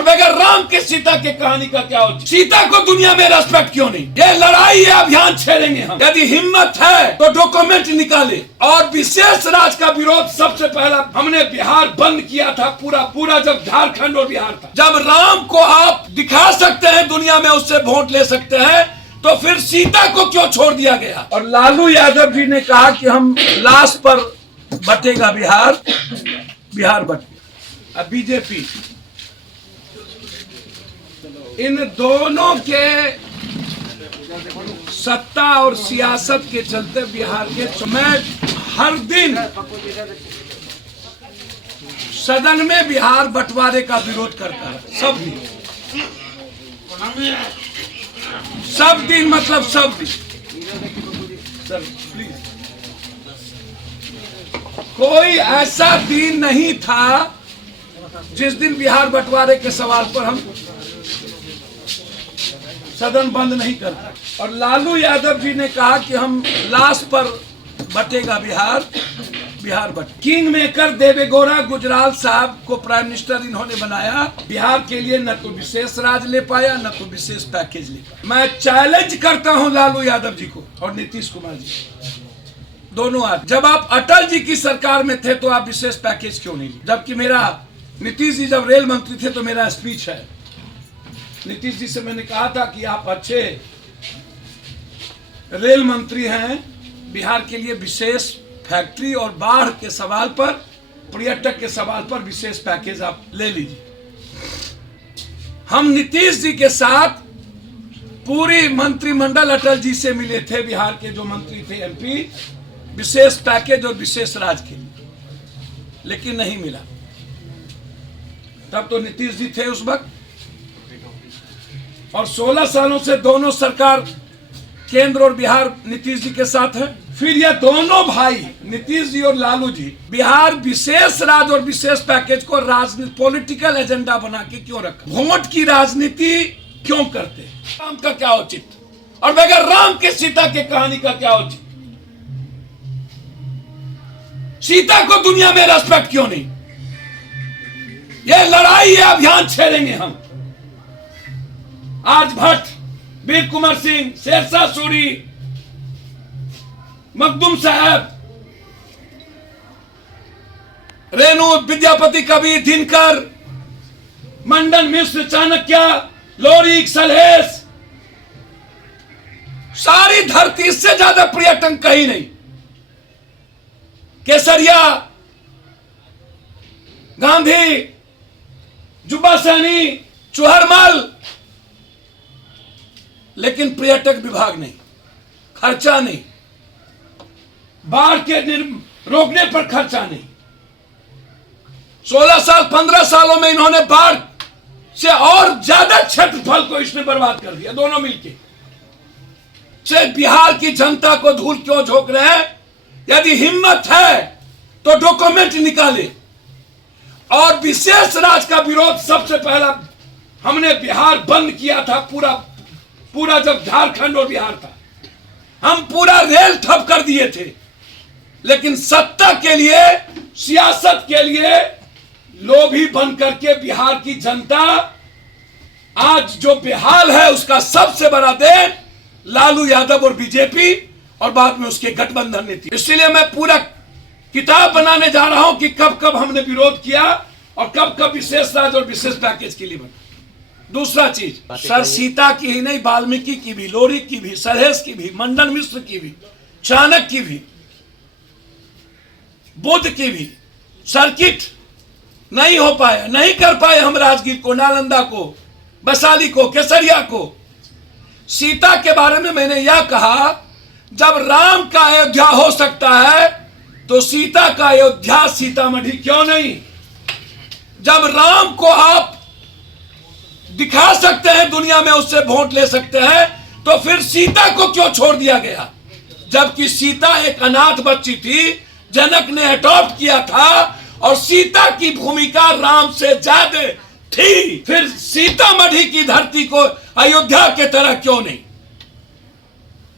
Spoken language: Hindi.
और बगैर राम के सीता के कहानी का क्या हो? सीता को दुनिया में रेस्पेक्ट क्यों नहीं? ये लड़ाई ये अभियान छेड़ेंगे हम। यदि हिम्मत है तो डॉक्यूमेंट निकाले। और विशेष राज का विरोध सबसे पहला हमने बिहार बंद किया था, पूरा जब झारखंड और बिहार था। जब राम को आप दिखा सकते हैं दुनिया में, उससे वोट ले सकते हैं, तो फिर सीता को क्यों छोड़ दिया गया? और लालू यादव जी ने कहा कि हम लाश पर बटेगा बिहार, बिहार बट गया। अब बीजेपी इन दोनों के सत्ता और सियासत के चलते बिहार के मैं हर दिन सदन में बिहार बंटवारे का विरोध करता है। सब दिन मतलब सब दिन। सर प्लीज, कोई ऐसा दिन नहीं था जिस दिन बिहार बंटवारे के सवाल पर हम सदन बंद नहीं करते। और लालू यादव जी ने कहा कि हम लाश पर बटेगा बिहार, बिहार बट। किंग मेकर देवेगौड़ा गुजराल साहब को प्राइम मिनिस्टर इन्होंने बनाया। बिहार के लिए न तो विशेष राज ले पाया, न तो विशेष पैकेज ले पाया। मैं चैलेंज करता हूं लालू यादव जी को और नीतीश कुमार जी, दोनों आज। जब आप अटल जी की सरकार में थे तो आप विशेष पैकेज क्यों नहीं लिए? जबकि मेरा नीतीश जी जब रेल मंत्री थे तो मेरा स्पीच है, नीतीश जी से मैंने कहा था कि आप अच्छे रेल मंत्री हैं, बिहार के लिए विशेष फैक्ट्री और बाढ़ के सवाल पर, पर्यटक के सवाल पर विशेष पैकेज आप ले लीजिए। हम नीतीश जी के साथ पूरी मंत्रिमंडल अटल जी से मिले थे, बिहार के जो मंत्री थे एमपी, विशेष पैकेज और विशेष राज के लिए, लेकिन नहीं मिला। तब तो नीतीश जी थे उस वक्त, और 16 सालों से दोनों सरकार केंद्र और बिहार नीतीश जी के साथ है। फिर ये दोनों भाई नीतीश जी और लालू जी बिहार विशेष राज और विशेष पैकेज को राजनीति पॉलिटिकल एजेंडा बना के क्यों रखा? वोट की राजनीति क्यों करते? राम का क्या औचित्य? और बगैर राम के सीता के कहानी का क्या औचित्य? सीता को दुनिया में रेस्पेक्ट क्यों नहीं? ये लड़ाई ये अभियान छेड़ेंगे हम। आज भट्ट, वीर कुंवर सिंह, शेरशाह सूरी, मखदूम साहब, रेणु विद्यापति कवि, दिनकर, मंडन मिश्र, चाणक्य, लोरिक, सलहेश, सारी धरती, इससे ज्यादा पर्यटन कहीं नहीं। केसरिया, गांधी, जुब्बा सैनी, चुहरमल, लेकिन पर्यटक विभाग नहीं, खर्चा नहीं, बाढ़ के रोकने पर खर्चा नहीं। 16 साल 15 सालों में इन्होंने बाढ़ से और ज्यादा क्षेत्रफल को इसने बर्बाद कर दिया, दोनों मिलके। से बिहार की जनता को धूल क्यों झोंक रहे हैं? यदि हिम्मत है तो डॉक्यूमेंट निकाले। और विशेष राज का विरोध सबसे पहला हमने बिहार बंद किया था, पूरा जब झारखंड और बिहार था। हम पूरा रेल ठप कर दिए थे, लेकिन सत्ता के लिए, सियासत के लिए लोभी बन करके बिहार की जनता आज जो बेहाल है, उसका सबसे बड़ा देन लालू यादव और बीजेपी और बाद में उसके गठबंधन ने थी। इसलिए मैं पूरा किताब बनाने जा रहा हूं कि कब कब हमने विरोध किया और कब कब विशेष राज और विशेष पैकेज के लिए बना। दूसरा चीज, सर सीता की ही नहीं, वाल्मीकि की भी, लोरिक की भी, सलहेश की भी, मंडन मिश्र की भी, चाणक्य की भी, बुद्ध की भी सर्किट नहीं हो पाया, नहीं कर पाए हम राजगीर को, नालंदा को, वैशाली को, केसरिया को। सीता के बारे में मैंने यह कहा, जब राम का अयोध्या हो सकता है तो सीता का अयोध्या सीतामढ़ी क्यों नहीं? जब राम को आप दिखा सकते हैं दुनिया में, उससे वोट ले सकते हैं, तो फिर सीता को क्यों छोड़ दिया गया? जबकि सीता एक अनाथ बच्ची थी, जनक ने अडॉप्ट किया था, और सीता की भूमिका राम से ज्यादा थी। फिर सीतामढ़ी की धरती को अयोध्या के तरह क्यों नहीं?